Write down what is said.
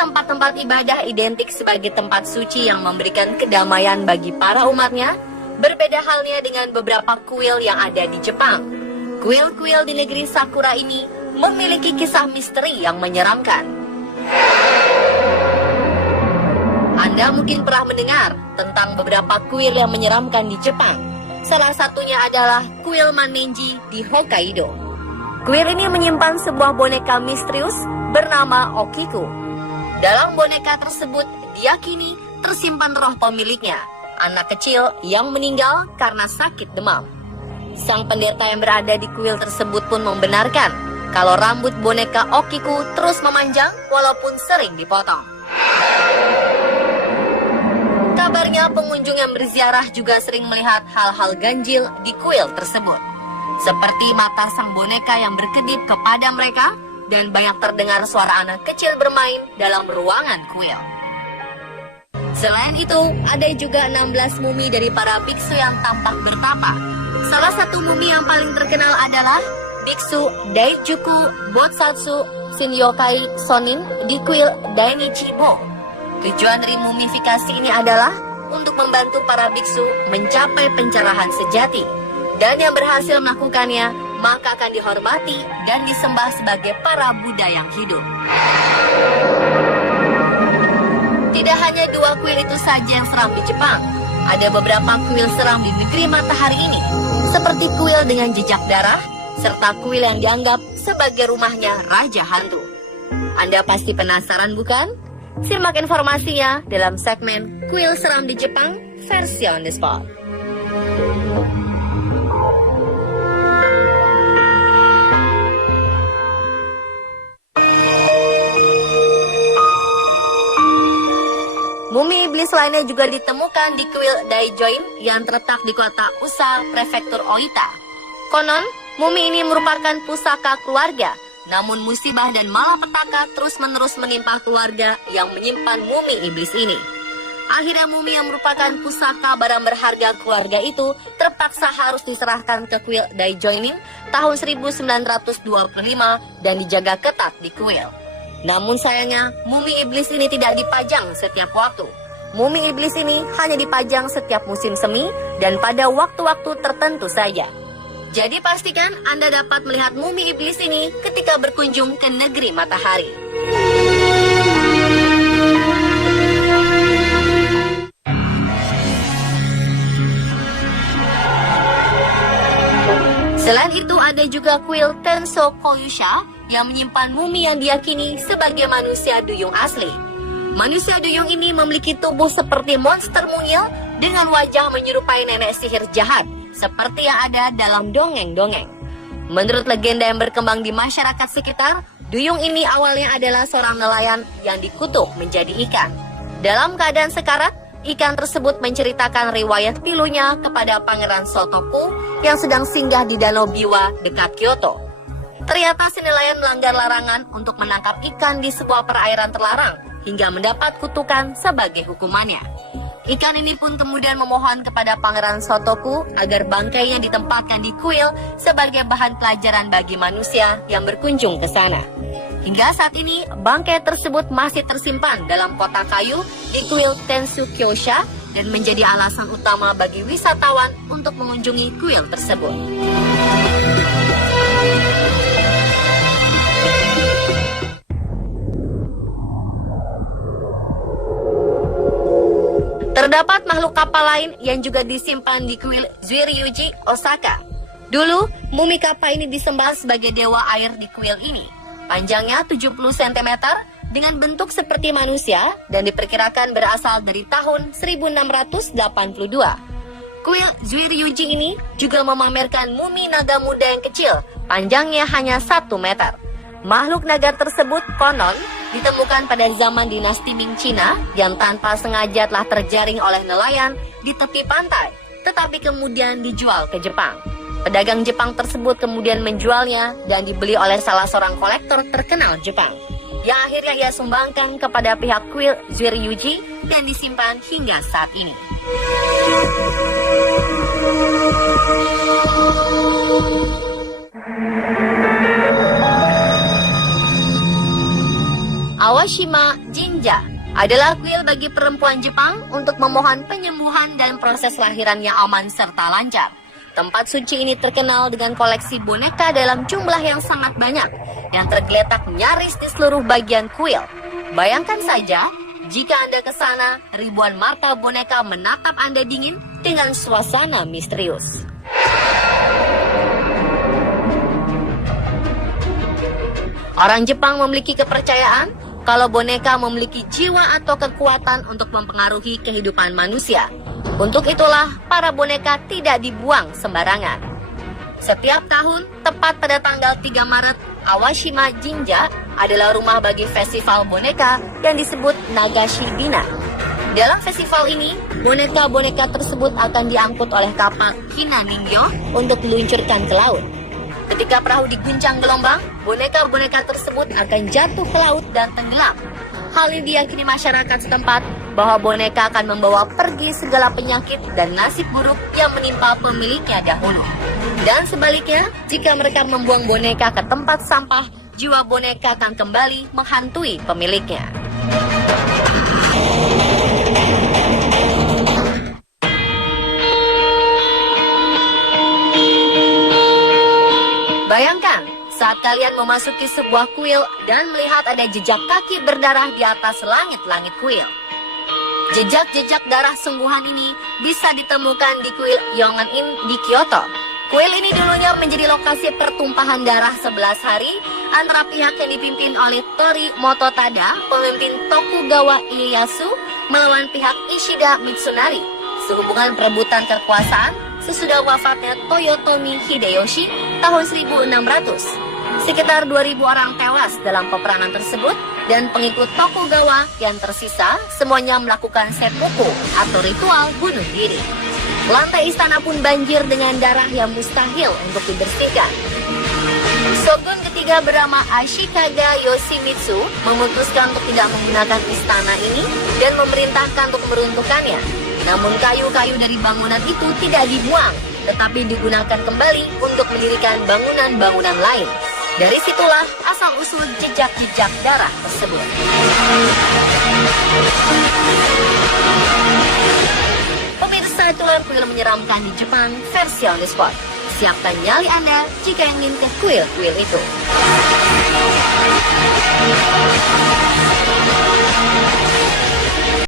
tempat-tempat ibadah identik sebagai tempat suci yang memberikan kedamaian bagi para umatnya, berbeda halnya dengan beberapa kuil yang ada di Jepang. Kuil-kuil di negeri Sakura ini memiliki kisah misteri yang menyeramkan. Anda mungkin pernah mendengar tentang beberapa kuil yang menyeramkan di Jepang. Salah satunya adalah kuil Manenji di Hokkaido. Kuil ini menyimpan sebuah boneka misterius bernama Okiku. Dalam boneka tersebut diyakini tersimpan roh pemiliknya, anak kecil yang meninggal karena sakit demam. Sang pendeta yang berada di kuil tersebut pun membenarkan kalau rambut boneka Okiku terus memanjang walaupun sering dipotong. Kabarnya pengunjung yang berziarah juga sering melihat hal-hal ganjil di kuil tersebut, seperti mata sang boneka yang berkedip kepada mereka, dan banyak terdengar suara anak kecil bermain dalam ruangan kuil. Selain itu, ada juga 16 mumi dari para biksu yang tampak bertapa. Salah satu mumi yang paling terkenal adalah Biksu Daijuku Botsatsu Shinyokai Sonin di kuil Dainichibo. Tujuan dari mumifikasi ini adalah untuk membantu para biksu mencapai pencerahan sejati, dan yang berhasil melakukannya maka akan dihormati dan disembah sebagai para Buddha yang hidup. Tidak hanya 2 kuil itu saja yang seram di Jepang. Ada beberapa kuil seram di negeri matahari ini, seperti kuil dengan jejak darah, serta kuil yang dianggap sebagai rumahnya Raja Hantu. Anda pasti penasaran bukan? Simak informasinya dalam segmen Kuil Seram di Jepang versi on the spot. Mumi iblis lainnya juga ditemukan di kuil Daijoin yang terletak di kota Usa, prefektur Oita. Konon, mumi ini merupakan pusaka keluarga, namun musibah dan malapetaka terus-menerus menimpa keluarga yang menyimpan mumi iblis ini. Akhirnya mumi yang merupakan pusaka barang berharga keluarga itu terpaksa harus diserahkan ke kuil Daijoinin tahun 1925 dan dijaga ketat di kuil. Namun sayangnya, mumi iblis ini tidak dipajang setiap waktu. Mumi iblis ini hanya dipajang setiap musim semi dan pada waktu-waktu tertentu saja. Jadi pastikan Anda dapat melihat mumi iblis ini ketika berkunjung ke negeri matahari. Selain itu ada juga kuil Tenso Koyusha yang menyimpan mumi yang diyakini sebagai manusia duyung asli. Manusia duyung ini memiliki tubuh seperti monster mungil dengan wajah menyerupai nenek sihir jahat, seperti yang ada dalam dongeng-dongeng. Menurut legenda yang berkembang di masyarakat sekitar, duyung ini awalnya adalah seorang nelayan yang dikutuk menjadi ikan. Dalam keadaan sekarat, ikan tersebut menceritakan riwayat pilunya kepada Pangeran Sotoku yang sedang singgah di Danau Biwa dekat Kyoto. Ternyata si nelayan melanggar larangan untuk menangkap ikan di sebuah perairan terlarang hingga mendapat kutukan sebagai hukumannya. Ikan ini pun kemudian memohon kepada Pangeran Sotoku agar bangkainya ditempatkan di kuil sebagai bahan pelajaran bagi manusia yang berkunjung ke sana. Hingga saat ini, bangkai tersebut masih tersimpan dalam kotak kayu di kuil Tensukyosha dan menjadi alasan utama bagi wisatawan untuk mengunjungi kuil tersebut. Terdapat makhluk kapal lain yang juga disimpan di kuil Zuiryuji, Osaka. Dulu, mumi kapal ini disembah sebagai dewa air di kuil ini. Panjangnya 70 cm dengan bentuk seperti manusia dan diperkirakan berasal dari tahun 1682. Kuil Zuiryuji ini juga memamerkan mumi naga muda yang kecil, panjangnya hanya 1 meter. Makhluk naga tersebut konon ditemukan pada zaman dinasti Ming Cina yang tanpa sengaja telah terjaring oleh nelayan di tepi pantai, tetapi kemudian dijual ke Jepang. Pedagang Jepang tersebut kemudian menjualnya dan dibeli oleh salah seorang kolektor terkenal Jepang, yang akhirnya ia sumbangkan kepada pihak kuil Zuiryuji dan disimpan hingga saat ini. Awashima Jinja Jinja adalah kuil bagi perempuan Jepang untuk memohon penyembuhan dan proses lahiran yang aman serta lancar. Tempat suci ini terkenal dengan koleksi boneka dalam jumlah yang sangat banyak yang tergeletak nyaris di seluruh bagian kuil. Bayangkan saja, jika Anda ke sana, ribuan mata boneka menatap Anda dingin dengan suasana misterius. Orang Jepang memiliki kepercayaan kalau boneka memiliki jiwa atau kekuatan untuk mempengaruhi kehidupan manusia. Untuk itulah, para boneka tidak dibuang sembarangan. Setiap tahun, tepat pada tanggal 3 Maret, Awashima Jinja adalah rumah bagi festival boneka yang disebut Nagashi Bina. Dalam festival ini, boneka-boneka tersebut akan diangkut oleh kapal Hina Ningyo untuk diluncurkan ke laut. Ketika perahu diguncang gelombang, boneka-boneka tersebut akan jatuh ke laut dan tenggelam. Hal ini diyakini masyarakat setempat bahwa boneka akan membawa pergi segala penyakit dan nasib buruk yang menimpa pemiliknya dahulu. Dan sebaliknya, jika mereka membuang boneka ke tempat sampah, jiwa boneka akan kembali menghantui pemiliknya. Bayangkan, saat kalian memasuki sebuah kuil dan melihat ada jejak kaki berdarah di atas langit-langit kuil. Jejak-jejak darah sungguhan ini bisa ditemukan di kuil Yongan-in di Kyoto. Kuil ini dulunya menjadi lokasi pertumpahan darah 11 hari antara pihak yang dipimpin oleh Tori Mototada, pemimpin Tokugawa Ieyasu, melawan pihak Ishida Mitsunari, sehubungan perebutan kekuasaan sesudah wafatnya Toyotomi Hideyoshi tahun 1600. Sekitar 2.000 orang tewas dalam peperangan tersebut dan pengikut Tokugawa yang tersisa semuanya melakukan seppuku atau ritual bunuh diri. Lantai istana pun banjir dengan darah yang mustahil untuk dibersihkan. Shogun ketiga bernama Ashikaga Yoshimitsu memutuskan untuk tidak menggunakan istana ini dan memerintahkan untuk meruntuhkannya. Namun kayu-kayu dari bangunan itu tidak dibuang, tetapi digunakan kembali untuk mendirikan bangunan-bangunan lain. Dari situlah asal-usul jejak-jejak darah tersebut. Pemirsa, itulah kuil menyeramkan di Jepang versi on the spot. Siapkan nyali Anda jika ingin ke kuil-kuil itu.